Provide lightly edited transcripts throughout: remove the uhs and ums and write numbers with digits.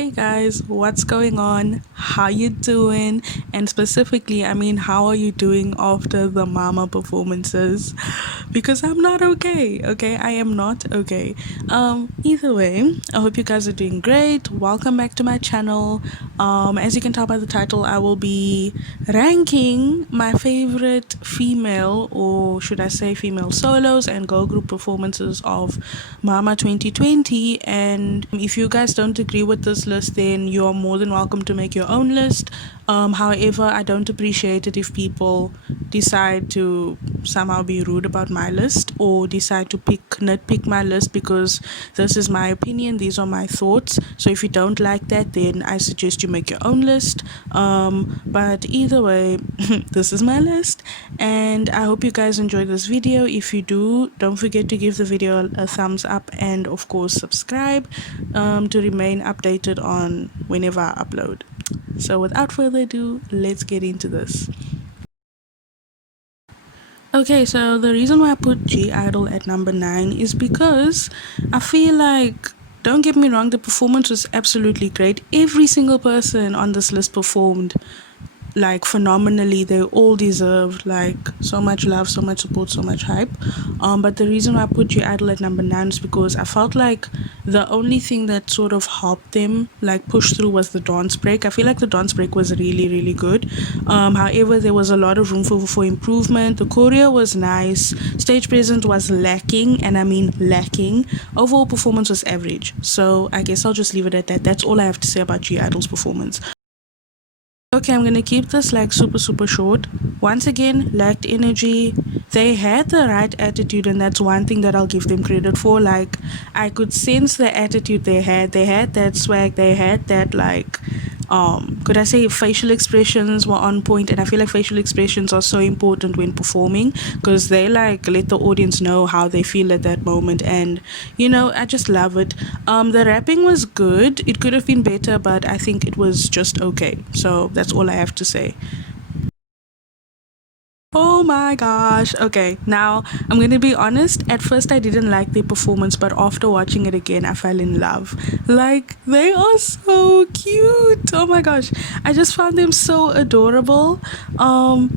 Hey guys, what's going on? How you doing? And specifically, how are you doing after the mama performances? Because I'm not okay, okay? I am not okay. Either way, I hope you guys are doing great. Welcome back to my channel. As you can tell by the title, I will be ranking my favorite female, or should I say female solos and girl group performances of Mama 2020. And if you guys don't agree with this list, then you're more than welcome to make your own list. However, I don't appreciate it if people decide to somehow be rude about my list or decide to nitpick my list, because this is my opinion, these are my thoughts. So if you don't like that, then I suggest you make your own list. But either way, this is my list, and I hope you guys enjoy this video. If you do, don't forget to give the video a thumbs up, and of course subscribe to remain updated on whenever I upload. So without further ado, let's get into this. Okay, so the reason why I put I-DLE at number 9 is because I feel like, don't get me wrong, the performance was absolutely great. Every single person on this list performed like phenomenally. They all deserve like so much love, so much support, so much hype. But the reason why I put I-DLE at number 9 is because I felt like the only thing that sort of helped them like push through was the dance break. I feel like the dance break was really good. However, there was a lot of room for improvement. The choreo was nice, stage presence was lacking, and I mean lacking. Overall performance was average. So I guess I'll just leave it at that. That's all I have to say about I-DLE's performance. Okay, I'm gonna keep this like super short. Once again, lacked energy. They had the right attitude, and that's one thing that I'll give them credit for. Like, I could sense the attitude they had. They had that swag. They had that like could I say facial expressions were on point. And I feel like facial expressions are so important when performing, because they like let the audience know how they feel at that moment. And I just love it. The rapping was good. It could have been better, but I think it was just okay. So that's all I have to say. Oh my gosh. Okay, now I'm gonna be honest. At first, I didn't like their performance, but after watching it again, I fell in love. Like, they are so cute. Oh my gosh, I just found them so adorable.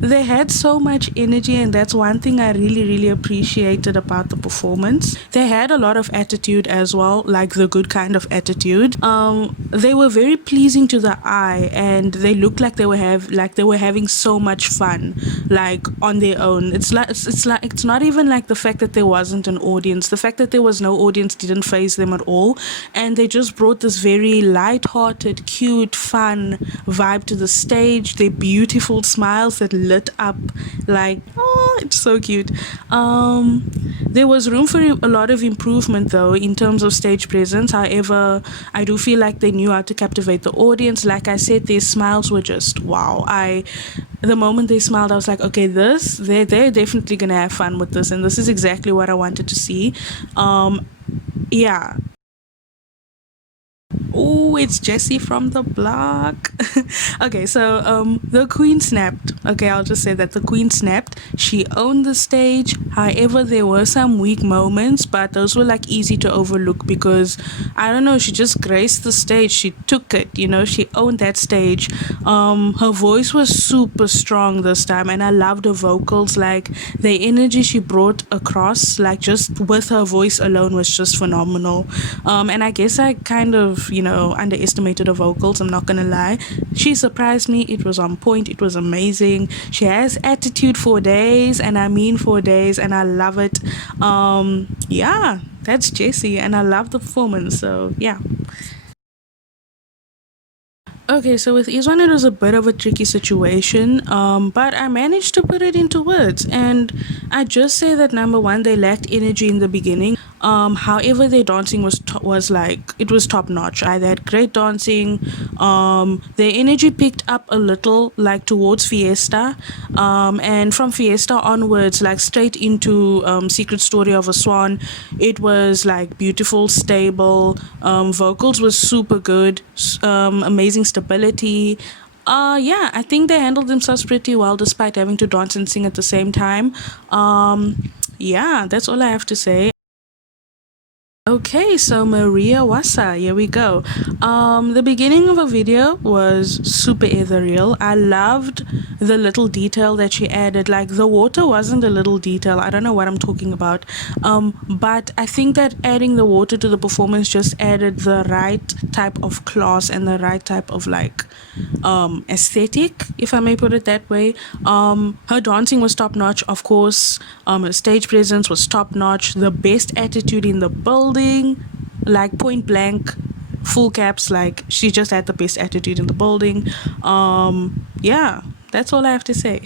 They had so much energy, and that's one thing I really appreciated about the performance. They had a lot of attitude as well, like the good kind of attitude. They were very pleasing to the eye, and they looked like they were having so much fun. Like, on their own. It's not even like the fact that there wasn't an audience. The fact that there was no audience didn't faze them at all, and they just brought this very light-hearted, cute, fun vibe to the stage. Their beautiful smiles that lit up, like, oh, it's so cute. There was room for a lot of improvement though in terms of stage presence. However, I do feel like they knew how to captivate the audience. Like I said, their smiles were just wow. The moment they smiled, I was like, okay, they're definitely gonna have fun with this, and this is exactly what I wanted to see. Yeah. Oh, it's Jessie from the block. Okay, so the queen snapped. Okay, I'll just say that the queen snapped. She owned the stage. However, there were some weak moments, but those were like easy to overlook because I don't know, she just graced the stage. She took it, she owned that stage. Her voice was super strong this time, and I loved her vocals. Like, the energy she brought across, like just with her voice alone, was just phenomenal. And I guess I kind of underestimated her vocals, I'm not gonna lie. She surprised me. It was on point. It was amazing. She has attitude for days, and I mean for days, and I love it. Yeah, that's Jessie, and I love the performance. So yeah. Okay, so with Izwan, it was a bit of a tricky situation, but I managed to put it into words. And I just say that number one, they lacked energy in the beginning. However, their dancing was like, it was top notch. They had great dancing. Their energy picked up a little, like towards Fiesta, and from Fiesta onwards, like straight into Secret Story of a Swan. It was like beautiful, stable. Vocals was super good. Amazing stability. Yeah, I think they handled themselves pretty well despite having to dance and sing at the same time. Yeah, that's all I have to say. Okay, so Maria Wassa, here we go. The beginning of a video was super ethereal. I loved the little detail that she added. Like the water wasn't a little detail. I don't know what I'm talking about. But I think that adding the water to the performance just added the right type of class and the right type of like aesthetic, if I may put it that way. Her dancing was top notch, of course. Her stage presence was top notch. The best attitude in the building, like point blank, full caps. Like she just had the best attitude in the building. Yeah, that's all I have to say.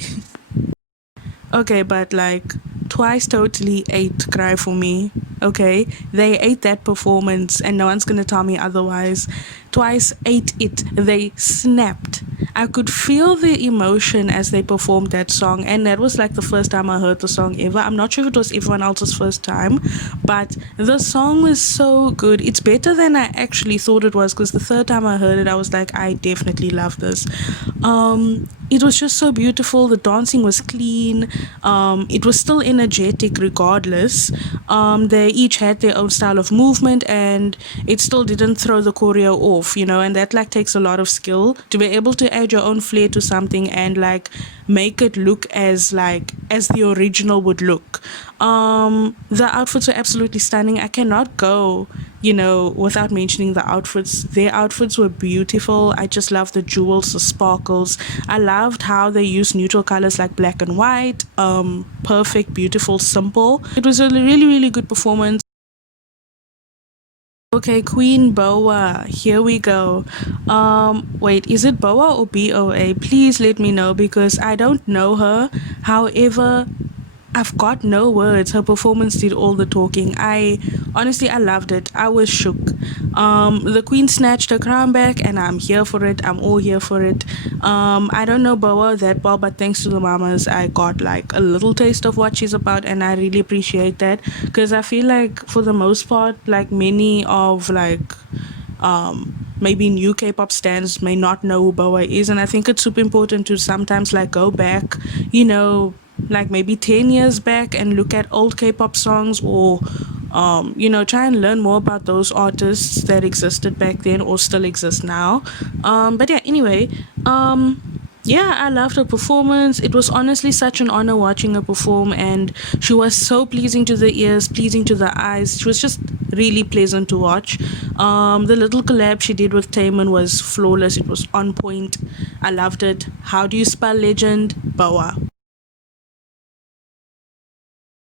Okay, but like Twice totally ate Cry for Me. Okay, they ate that performance, and no one's gonna tell me otherwise. Twice ate it. They snapped. I could feel the emotion as they performed that song, and that was like the first time I heard the song ever. I'm not sure if it was everyone else's first time, but the song was so good. It's better than I actually thought it was because the third time I heard it, I was like, I definitely love this. It was just so beautiful. The dancing was clean. It was still energetic regardless. They each had their own style of movement, and it still didn't throw the choreo off, you know, and that like takes a lot of skill to be able to add your own flair to something and like make it look as the original would look. The outfits were absolutely stunning. I cannot go, you know, without mentioning the outfits. Their outfits were beautiful. I just love the jewels, the sparkles. I loved how they used neutral colors like black and white. Perfect, beautiful, simple. It was a really, really good performance. Okay, Queen Boa, here we go. Wait, is it Boa or BOA? Please let me know because I don't know her. However, I've got no words. Her performance did all the talking. I loved it. I was shook. The queen snatched her crown back, and I'm here for it. I'm all here for it. I don't know Boa that well, but thanks to the mamas, I got like a little taste of what she's about, and I really appreciate that because I feel like for the most part, like many of like maybe new K-pop stands may not know who Boa is, and I think it's super important to sometimes like go back, you know, like maybe 10 years back and look at old K-pop songs or you know, try and learn more about those artists that existed back then or still exist now. But yeah, anyway, yeah, I loved her performance. It was honestly such an honor watching her perform, and she was so pleasing to the ears, pleasing to the eyes. She was just really pleasant to watch. The little collab she did with Taemin was flawless. It was on point. I loved it. How do you spell legend? Boa.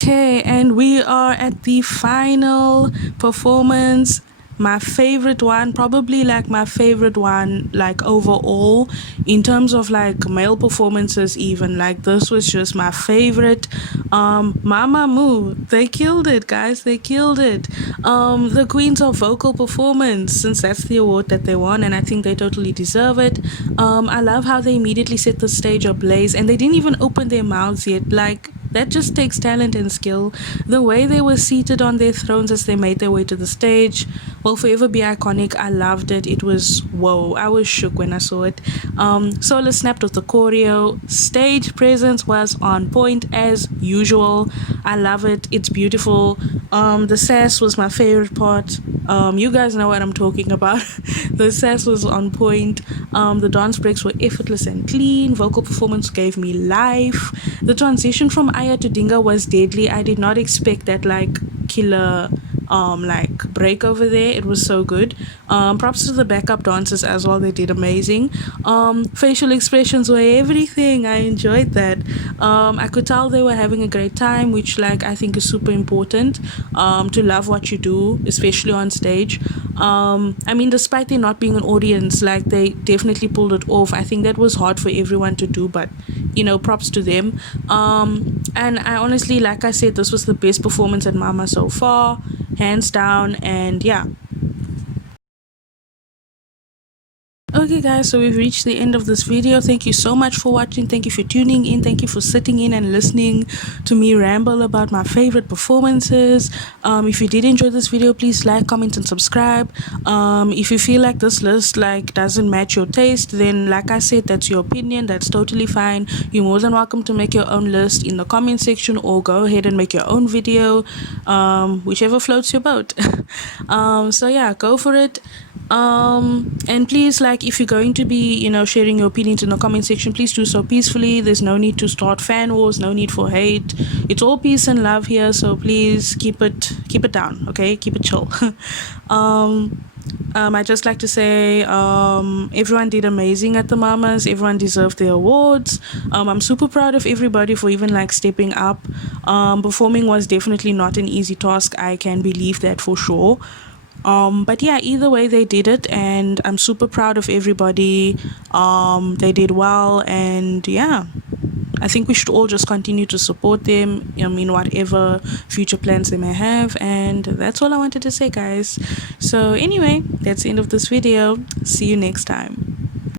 Okay, and we are at the final performance. My favorite one, probably like my favorite one, like overall, in terms of like male performances, even like this was just my favorite. Mama Moo, they killed it, guys, they killed it. The Queens of Vocal Performance, since that's the award that they won, and I think they totally deserve it. I love how they immediately set the stage ablaze, and they didn't even open their mouths yet. Like, that just takes talent and skill. The way they were seated on their thrones as they made their way to the stage will forever be iconic. I loved it. It was whoa. I was shook when I saw it. Solar snapped with the choreo. Stage presence was on point as usual. I love it. It's beautiful. The sass was my favorite part. You guys know what I'm talking about. The sass was on point. The dance breaks were effortless and clean. Vocal performance gave me life. The transition from Aya to Dinga was deadly. I did not expect that like killer like break over there. It was so good. Props to the backup dancers as well. They did amazing. Facial expressions were everything. I enjoyed that. I could tell they were having a great time, which like I think is super important. To love what you do, especially on stage. I mean, despite there not being an audience, like they definitely pulled it off. I think that was hard for everyone to do, but you know, props to them. And I honestly, like I said, this was the best performance at Mama so far, hands down. And yeah, Okay guys, so we've reached the end of this video. Thank you so much for watching. Thank you for tuning in. Thank you for sitting in and listening to me ramble about my favorite performances. If you did enjoy this video, please like, comment and subscribe. If you feel like this list doesn't match your taste, then like I said, that's your opinion. That's totally fine. You're more than welcome to make your own list in the comment section, or go ahead and make your own video, whichever floats your boat. So yeah, go for it. And please, like, if you're going to be, sharing your opinions in the comment section, please do so peacefully. There's no need to start fan wars, no need for hate. It's all peace and love here, so please keep it down, okay? Keep it chill. I just like to say, everyone did amazing at the mamas. Everyone deserved their awards. I'm super proud of everybody for even like stepping up. Performing was definitely not an easy task. I can believe that for sure. But yeah, either way they did it, and I'm super proud of everybody. They did well, and yeah, I think we should all just continue to support them, whatever future plans they may have. And that's all I wanted to say, guys. So anyway, that's the end of this video. See you next time.